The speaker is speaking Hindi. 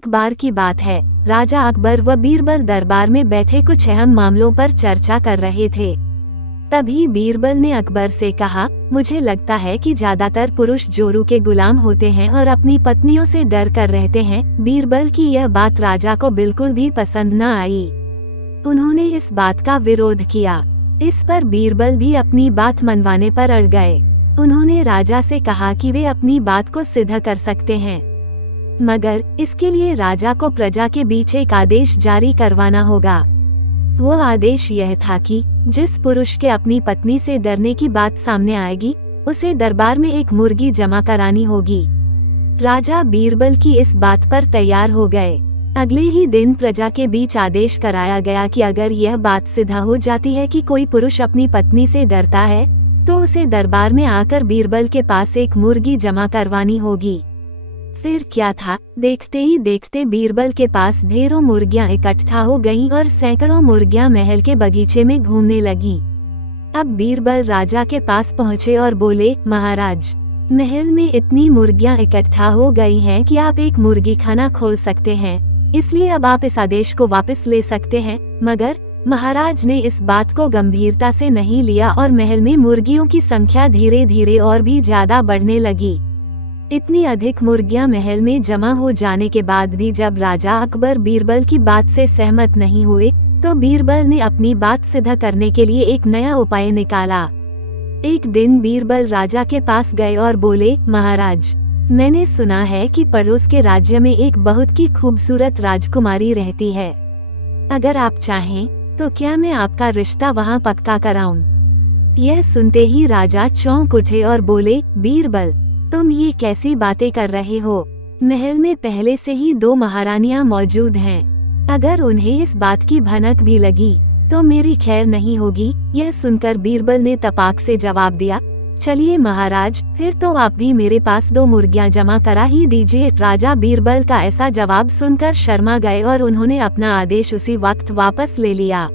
एक बार की बात है, राजा अकबर व बीरबल दरबार में बैठे कुछ अहम मामलों पर चर्चा कर रहे थे। तभी बीरबल ने अकबर से कहा, मुझे लगता है कि ज्यादातर पुरुष जोरू के गुलाम होते हैं और अपनी पत्नियों से डर कर रहते हैं। बीरबल की यह बात राजा को बिल्कुल भी पसंद न आई। उन्होंने इस बात का विरोध किया। इस पर बीरबल भी अपनी बात मनवाने पर अड़ गए। उन्होंने राजा से कहा कि वे अपनी बात को सिद्ध कर सकते हैं, मगर इसके लिए राजा को प्रजा के बीच एक आदेश जारी करवाना होगा। वो आदेश यह था कि जिस पुरुष के अपनी पत्नी से डरने की बात सामने आएगी, उसे दरबार में एक मुर्गी जमा करानी होगी। राजा बीरबल की इस बात पर तैयार हो गए। अगले ही दिन प्रजा के बीच आदेश कराया गया कि अगर यह बात सिद्ध हो जाती है कि कोई पुरुष अपनी पत्नी से डरता है, तो उसे दरबार में आकर बीरबल के पास एक मुर्गी जमा करवानी होगी। फिर क्या था, देखते ही देखते बीरबल के पास ढेरों मुर्गियां इकट्ठा हो गईं और सैकड़ों मुर्गियां महल के बगीचे में घूमने लगीं। अब बीरबल राजा के पास पहुँचे और बोले, महाराज, महल में इतनी मुर्गियां इकट्ठा हो गई हैं कि आप एक मुर्गी खाना खोल सकते हैं, इसलिए अब आप इस आदेश को वापस ले सकते हैं। मगर महाराज ने इस बात को गंभीरता से नहीं लिया और महल में मुर्गियों की संख्या धीरे धीरे और भी ज्यादा बढ़ने लगी। इतनी अधिक मुर्गियां महल में जमा हो जाने के बाद भी जब राजा अकबर बीरबल की बात से सहमत नहीं हुए, तो बीरबल ने अपनी बात सिद्ध करने के लिए एक नया उपाय निकाला। एक दिन बीरबल राजा के पास गए और बोले, महाराज, मैंने सुना है कि पड़ोस के राज्य में एक बहुत की खूबसूरत राजकुमारी रहती है। अगर आप चाहें तो क्या मैं आपका रिश्ता वहां पक्का कराऊं? यह सुनते ही राजा चौंक उठे और बोले, बीरबल, तुम ये कैसी बातें कर रहे हो? महल में पहले से ही 2 महारानियां मौजूद हैं। अगर उन्हें इस बात की भनक भी लगी तो मेरी खैर नहीं होगी। यह सुनकर बीरबल ने तपाक से जवाब दिया, चलिए महाराज, फिर तो आप भी मेरे पास 2 मुर्गियां जमा करा ही दीजिए। राजा बीरबल का ऐसा जवाब सुनकर शर्मा गए और उन्होंने अपना आदेश उसी वक्त वापस ले लिया।